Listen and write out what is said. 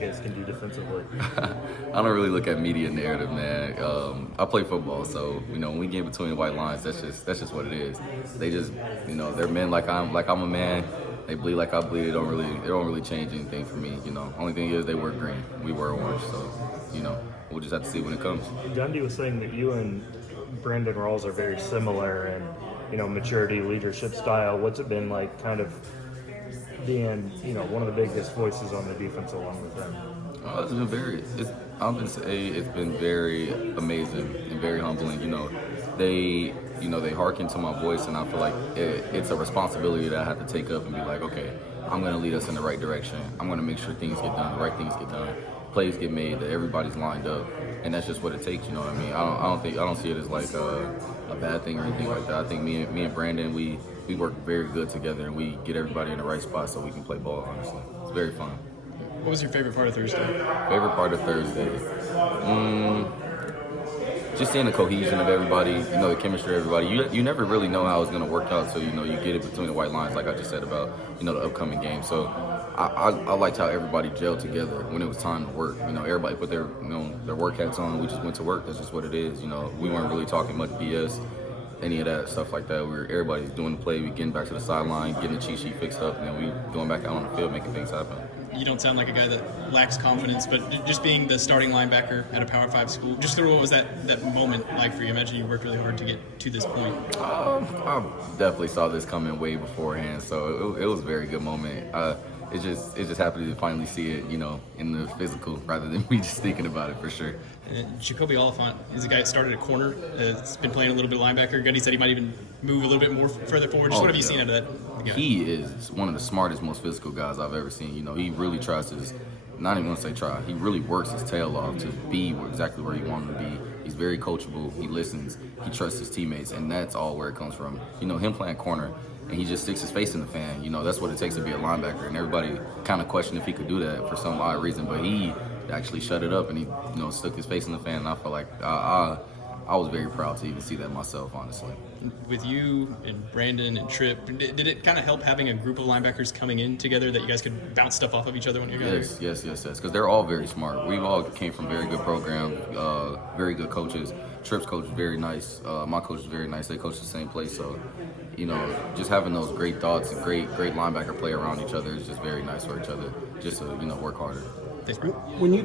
you guys can do defensively? I don't really look at media narrative, man. I play football, so when we get between the white lines, that's just what it is. They just, they're men like I'm a man. They bleed like I bleed. It don't really change anything for me. Only thing is they wear green, we wear orange, so we'll just have to see when it comes. Gundy was saying that you and Brandon Rawls are very similar in, maturity, leadership style. What's it been like kind of being, one of the biggest voices on the defense along with him? I'm gonna say it's been very amazing and very humbling. They hearken to my voice, and I feel like it's a responsibility that I have to take up and be like, okay, I'm gonna lead us in the right direction. I'm gonna make sure things get done, the right things get done, plays get made, that everybody's lined up, and that's just what it takes. You know what I mean? I don't see it as like a bad thing or anything like that. I think me and Brandon, we work very good together, and we get everybody in the right spot so we can play ball. Honestly, it's very fun. What was your favorite part of Thursday? Favorite part of Thursday? Just seeing the cohesion of everybody, the chemistry of everybody. You never really know how it's going to work out until, you get it between the white lines, like I just said about, the upcoming game. So I liked how everybody gelled together when it was time to work. Everybody put their work hats on. We just went to work. That's just what it is. We weren't really talking much BS, any of that stuff like that. Everybody's doing the play. We getting back to the sideline, getting the cheat sheet fixed up, and then we going back out on the field, making things happen. You don't sound like a guy that lacks confidence, but just being the starting linebacker at a Power 5 school, just what was that moment like for you? I imagine you worked really hard to get to this point. I definitely saw this coming way beforehand, so it was a very good moment. It just happened to finally see it, in the physical rather than me just thinking about it for sure. And Jacoby Oliphant is a guy that started at corner. It's been playing a little bit of linebacker. Gundy said he might even move a little bit more further forward. Just what have you seen out of that guy? He is one of the smartest, most physical guys I've ever seen. He really tries to, not even gonna say try, he really works his tail off to be exactly where he wanted to be. He's very coachable. He listens. He trusts his teammates, and that's all where it comes from. Him playing corner, and he just sticks his face in the fan. That's what it takes to be a linebacker, and everybody kind of questioned if he could do that for some odd reason, but he actually shut it up, and he stuck his face in the fan, and I felt like I was very proud to even see that myself, honestly. With you and Brandon and Tripp, did it kind of help having a group of linebackers coming in together that you guys could bounce stuff off of each other when you're together? Yes, because they're all very smart. We've all came from very good programs, very good coaches. Tripp's coach is very nice. My coach is very nice. They coach the same place, so just having those great thoughts and great linebacker play around each other is just very nice for each other. Just to work harder. Thanks, bro. When you